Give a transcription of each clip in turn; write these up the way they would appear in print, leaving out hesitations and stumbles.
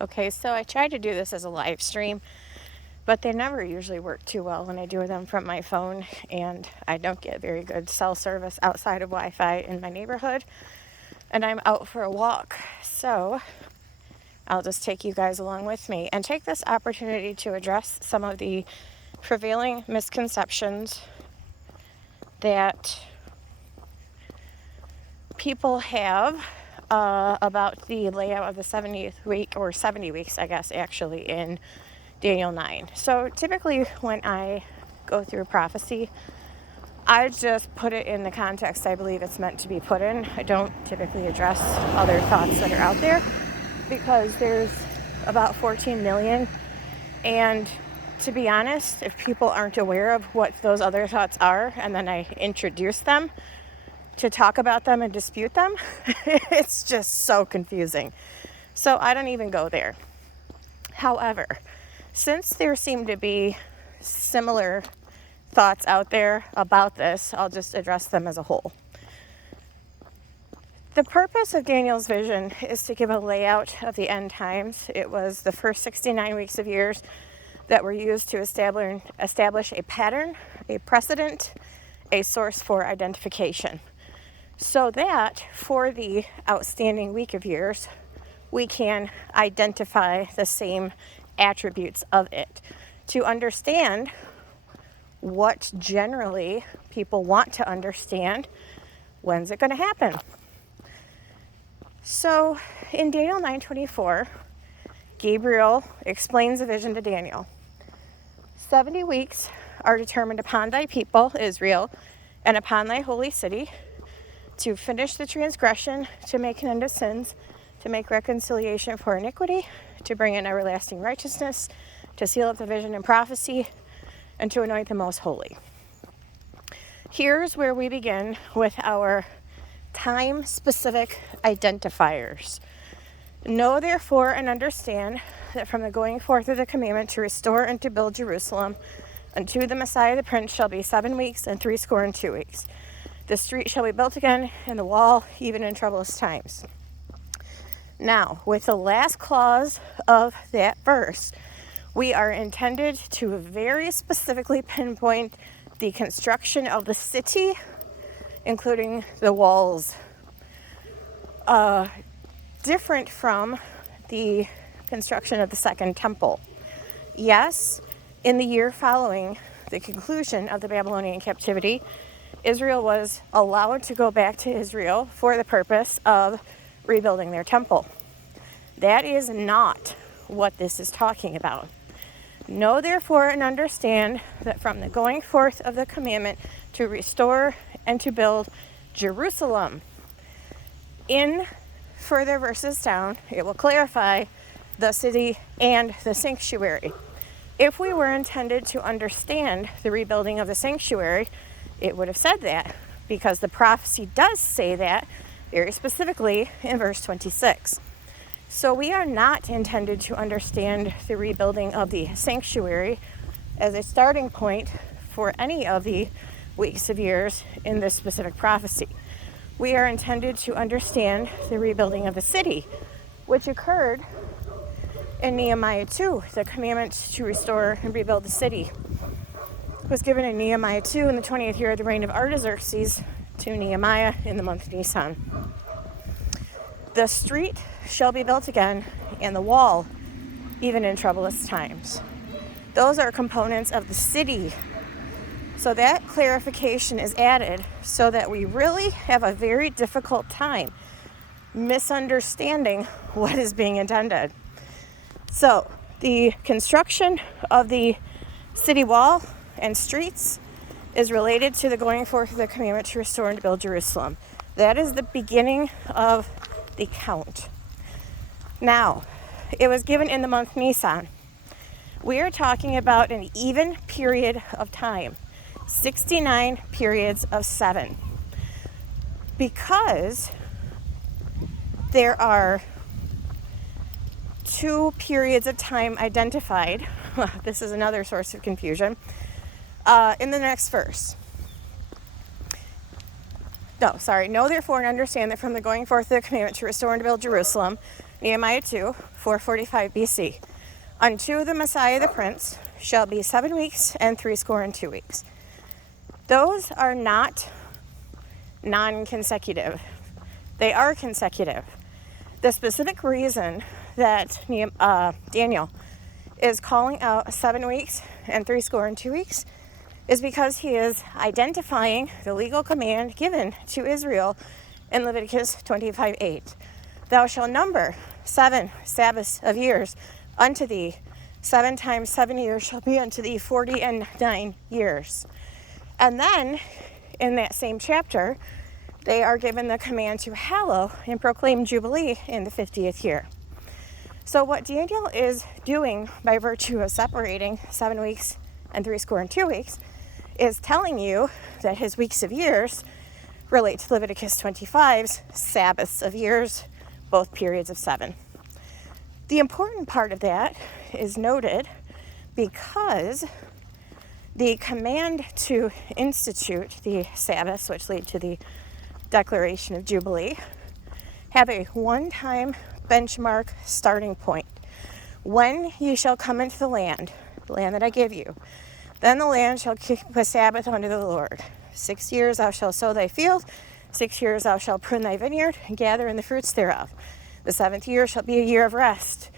Okay, so I tried to do this as a live stream, but they never usually work too well when I do them from my phone, and I don't get very good cell service outside of Wi-Fi in my neighborhood, and I'm out for a walk. So I'll just take you guys along with me and take this opportunity to address some of the prevailing misconceptions that people have about the layout of the 70th week, or 70 weeks, I guess, actually, in Daniel 9. So typically when I go through prophecy, I just put it in the context I believe it's meant to be put in. I don't typically address other thoughts that are out there because there's about 14 million. And to be honest, if people aren't aware of what those other thoughts are and then I introduce them to talk about them and dispute them, it's just so confusing. So I don't even go there. However, since there seem to be similar thoughts out there about this, I'll just address them as a whole. The purpose of Daniel's vision is to give a layout of the end times. It was the first 69 weeks of years that were used to establish a pattern, a precedent, a source for identification. So that for the outstanding week of years, we can identify the same attributes of it to understand what generally people want to understand. When's it going to happen? So in Daniel 9:24, Gabriel explains the vision to Daniel. 70 weeks are determined upon thy people, Israel, and upon thy holy city, to finish the transgression, to make an end of sins, to make reconciliation for iniquity, to bring in everlasting righteousness, to seal up the vision and prophecy, and to anoint the most holy. Here's where we begin with our time-specific identifiers. Know therefore and understand that from the going forth of the commandment to restore and to build Jerusalem unto the Messiah the Prince shall be 7 weeks and 62 weeks. The street shall be built again, and the wall even in troublous times. Now, with the last clause of that verse, we are intended to very specifically pinpoint the construction of the city, including the walls. Different from the construction of the second temple. Yes, in the year following the conclusion of the Babylonian captivity, Israel was allowed to go back to Israel for the purpose of rebuilding their temple. That is not what this is talking about. Know therefore and understand that from the going forth of the commandment to restore and to build Jerusalem. In further verses down, it will clarify the city and the sanctuary. If we were intended to understand the rebuilding of the sanctuary, it would have said that, because the prophecy does say that very specifically in verse 26. So we are not intended to understand the rebuilding of the sanctuary as a starting point for any of the weeks of years in this specific prophecy. We are intended to understand the rebuilding of the city, which occurred in Nehemiah 2. The commandment to restore and rebuild the city was given in Nehemiah 2 in the 20th year of the reign of Artaxerxes to Nehemiah in the month Nisan. The street shall be built again, and the wall even in troublous times. Those are components of the city. So that clarification is added so that we really have a very difficult time misunderstanding what is being intended. So the construction of the city wall and streets is related to the going forth of the commandment to restore and to build Jerusalem. That is the beginning of the count. Now, it was given in the month Nisan. We are talking about an even period of time, 69 periods of 7. Because there are 2 periods of time identified, this is another source of confusion, in the next verse. Know therefore and understand that from the going forth of the commandment to restore and to build Jerusalem Nehemiah 2, 445 BC. Unto the Messiah the Prince shall be 7 weeks and 62 weeks. Those are not non-consecutive. They are consecutive. The specific reason that Daniel is calling out 7 weeks and 62 weeks is because he is identifying the legal command given to Israel in Leviticus 25:8. Thou shalt number 7 Sabbaths of years unto thee. 7 times 7 years shall be unto thee 49 years. And then in that same chapter, they are given the command to hallow and proclaim Jubilee in the 50th year. So what Daniel is doing by virtue of separating 7 weeks and 62 weeks is telling you that his weeks of years relate to Leviticus 25's Sabbaths of years, both periods of 7. The important part of that is noted because the command to institute the Sabbaths, which lead to the declaration of Jubilee, have a one-time benchmark starting point. When ye shall come into the land that I give you, then the land shall keep a Sabbath unto the Lord. 6 years thou shalt sow thy field, 6 years thou shalt prune thy vineyard, and gather in the fruits thereof. The 7th year shall be a year of rest.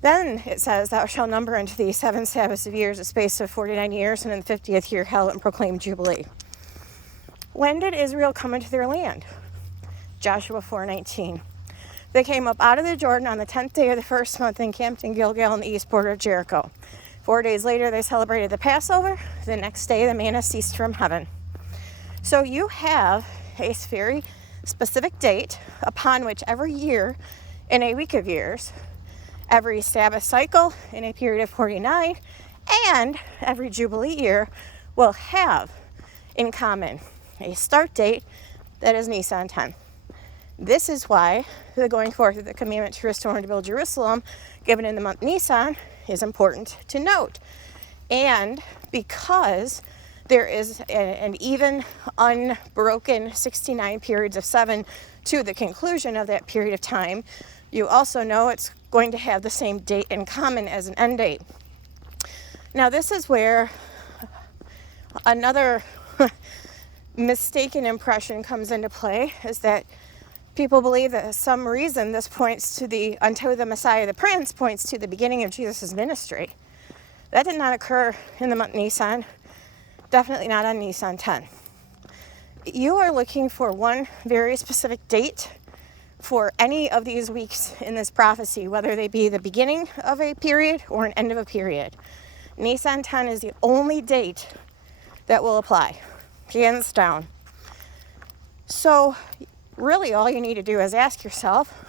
Then it says, thou shalt number unto thee 7 Sabbaths of years, a space of 49 years, and in the 50th year hallow and proclaim Jubilee. When did Israel come into their land? Joshua 4:19. They came up out of the Jordan on the 10th day of the first month and camped in Gilgal on the east border of Jericho. 4 days later, they celebrated the Passover. The next day, the manna ceased from heaven. So you have a very specific date upon which every year in a week of years, every Sabbath cycle in a period of 49, and every Jubilee year will have in common a start date that is Nisan 10. This is why the going forth of the commandment to restore and to build Jerusalem, given in the month Nisan, is important to note. And because there is an even unbroken 69 periods of 7 to the conclusion of that period of time, you also know it's going to have the same date in common as an end date. Now this is where another mistaken impression comes into play, is that people believe that for some reason this points to until the Messiah the Prince points to the beginning of Jesus' ministry. That did not occur in the month Nisan, definitely not on Nisan 10. You are looking for one very specific date for any of these weeks in this prophecy, whether they be the beginning of a period or an end of a period. Nisan 10 is the only date that will apply, hands down. So really all you need to do is ask yourself,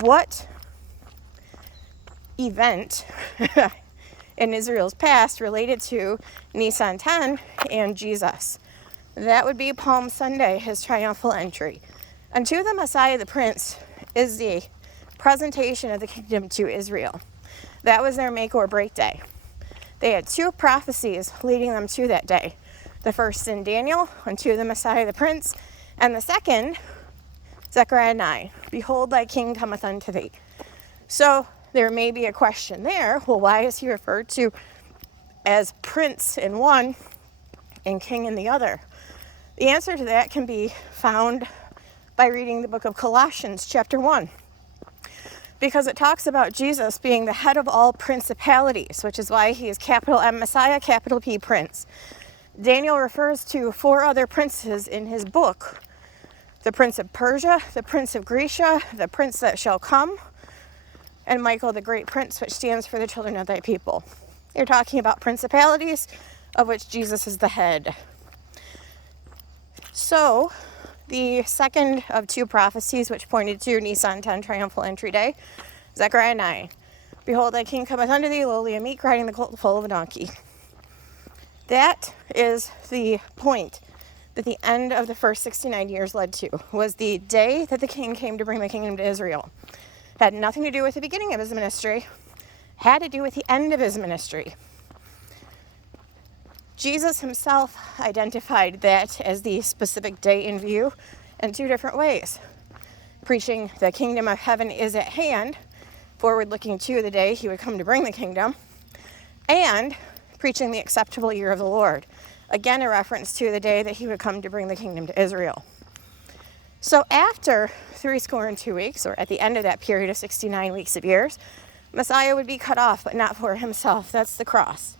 what event in Israel's past related to Nisan 10 and Jesus? That would be Palm Sunday, his triumphal entry. Unto the Messiah the Prince is the presentation of the kingdom to Israel. That was their make or break day. They had 2 prophecies leading them to that day. The first in Daniel, unto the Messiah the Prince, and the second, Zechariah 9, behold thy king cometh unto thee. So there may be a question there, well, why is he referred to as prince in one and king in the other? The answer to that can be found by reading the book of Colossians chapter 1, because it talks about Jesus being the head of all principalities, which is why he is capital M Messiah, capital P Prince. Daniel refers to 4 other princes in his book: the prince of Persia, the prince of Grecia, the prince that shall come, and Michael the great prince, which stands for the children of thy people. You're talking about principalities of which Jesus is the head. So the second of 2 prophecies which pointed to Nisan 10 triumphal entry day, Zechariah 9, behold thy king cometh unto thee, lowly and meek, riding the colt foal of a donkey. That is the point that the end of the first 69 years led to, was the day that the king came to bring the kingdom to Israel. It had nothing to do with the beginning of his ministry, had to do with the end of his ministry. Jesus himself identified that as the specific day in view in 2 different ways. preaching the kingdom of heaven is at hand, forward looking to the day he would come to bring the kingdom, and preaching the acceptable year of the Lord, again a reference to the day that he would come to bring the kingdom to Israel. So after 62 weeks, or at the end of that period of 69 weeks of years, Messiah would be cut off, but not for himself. That's the cross.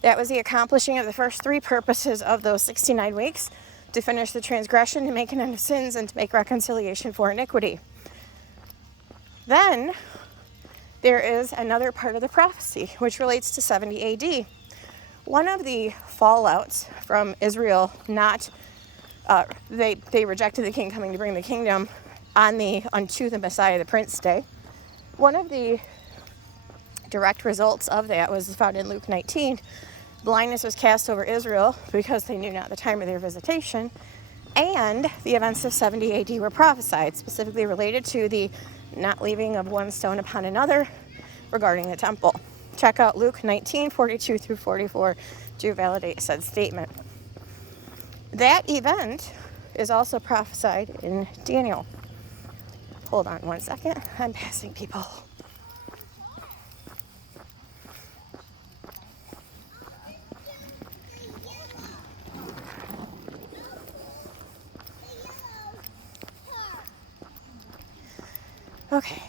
That was the accomplishing of the first three purposes of those 69 weeks, to finish the transgression, to make an end of sins, and to make reconciliation for iniquity. Then there is another part of the prophecy, which relates to 70 AD. One of the fallouts from Israel they rejected the king coming to bring the kingdom unto the Messiah, the Prince Day. One of the direct results of that was found in Luke 19. Blindness was cast over Israel because they knew not the time of their visitation, and the events of 70 AD were prophesied, specifically related to the not leaving of one stone upon another regarding the temple. Check out Luke 19, 42 through 44 to validate said statement. That event is also prophesied in Daniel. Hold on one second. I'm passing people. Okay.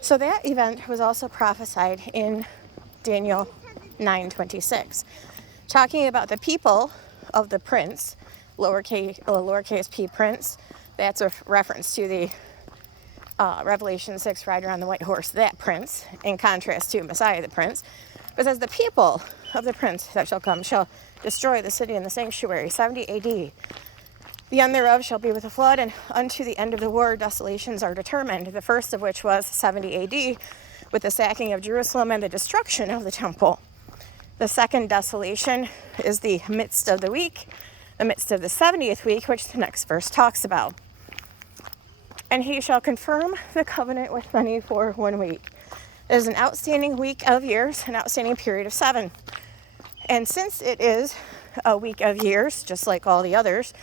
So that event was also prophesied in Daniel 9:26. Talking about the people of the prince, lowercase p prince. That's a reference to the Revelation 6 rider on the white horse, that prince, in contrast to Messiah the prince. But it says, the people of the prince that shall come shall destroy the city and the sanctuary, 70 AD. The end thereof shall be with a flood, and unto the end of the war desolations are determined, the first of which was 70 AD, with the sacking of Jerusalem and the destruction of the temple. The second desolation is the midst of the week, the midst of the 70th week, which the next verse talks about. And he shall confirm the covenant with many for 1 week. It is an outstanding week of years, an outstanding period of 7. And since it is a week of years, just like all the others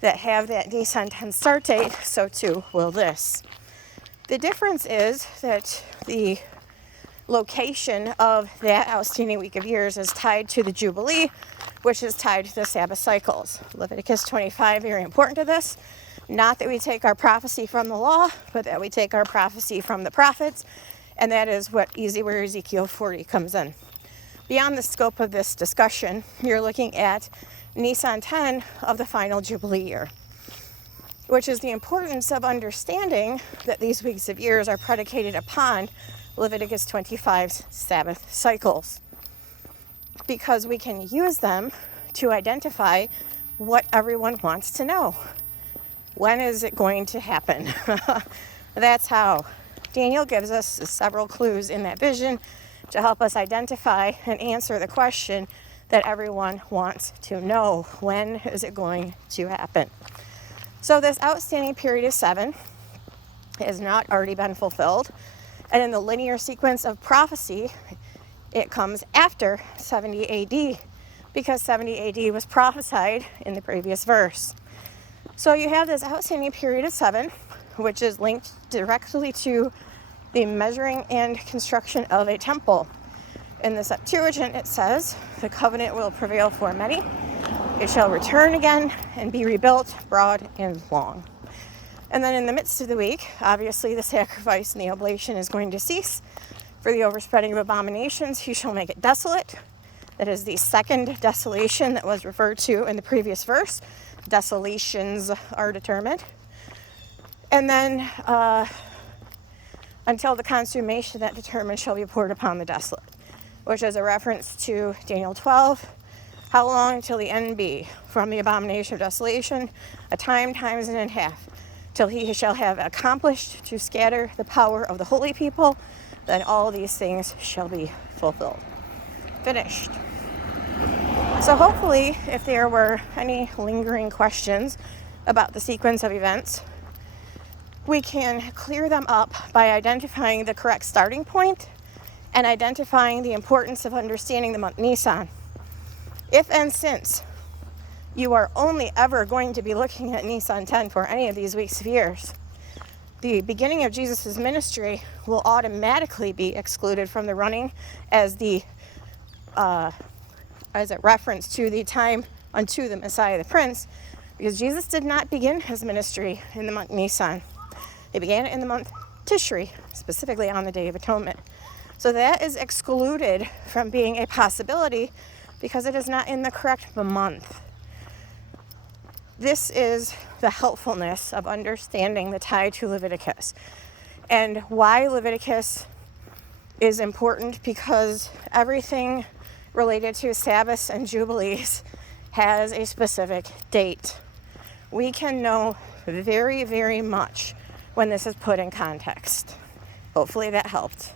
that have that Nisan 10 start date, so too will this. The difference is that the location of that outstanding week of years is tied to the Jubilee, which is tied to the Sabbath cycles. Leviticus 25, very important to this. Not that we take our prophecy from the law, but that we take our prophecy from the prophets, and that is where Ezekiel 40 comes in. Beyond the scope of this discussion, you're looking at Nisan 10 of the final Jubilee year, which is the importance of understanding that these weeks of years are predicated upon Leviticus 25's Sabbath cycles, because we can use them to identify what everyone wants to know. When is it going to happen? That's how. Daniel gives us several clues in that vision to help us identify and answer the question that everyone wants to know. When is it going to happen? So this outstanding period of 7 has not already been fulfilled. And in the linear sequence of prophecy, it comes after 70 AD, because 70 AD was prophesied in the previous verse. So you have this outstanding period of 7, which is linked directly to the measuring and construction of a temple. In the Septuagint, it says, the covenant will prevail for many. It shall return again and be rebuilt broad and long. And then in the midst of the week, obviously the sacrifice and the oblation is going to cease. For the overspreading of abominations, he shall make it desolate. That is the second desolation that was referred to in the previous verse. Desolations are determined. And then until the consummation that determined shall be poured upon the desolate, which is a reference to Daniel 12. How long till the end be? From the abomination of desolation, a time, times, and a half, till he shall have accomplished to scatter the power of the holy people, then all these things shall be fulfilled. Finished. So hopefully, if there were any lingering questions about the sequence of events, we can clear them up by identifying the correct starting point and identifying the importance of understanding the month Nisan. If and since you are only ever going to be looking at Nisan 10 for any of these weeks of years. The beginning of Jesus' ministry will automatically be excluded from the running as a reference to the time unto the Messiah the Prince, because Jesus did not begin his ministry in the month Nisan. He began it in the month Tishri, specifically on the Day of Atonement. So that is excluded from being a possibility because it is not in the correct month. This is the helpfulness of understanding the tie to Leviticus, and why Leviticus is important, because everything related to Sabbaths and Jubilees has a specific date. We can know very, very much when this is put in context. Hopefully that helped.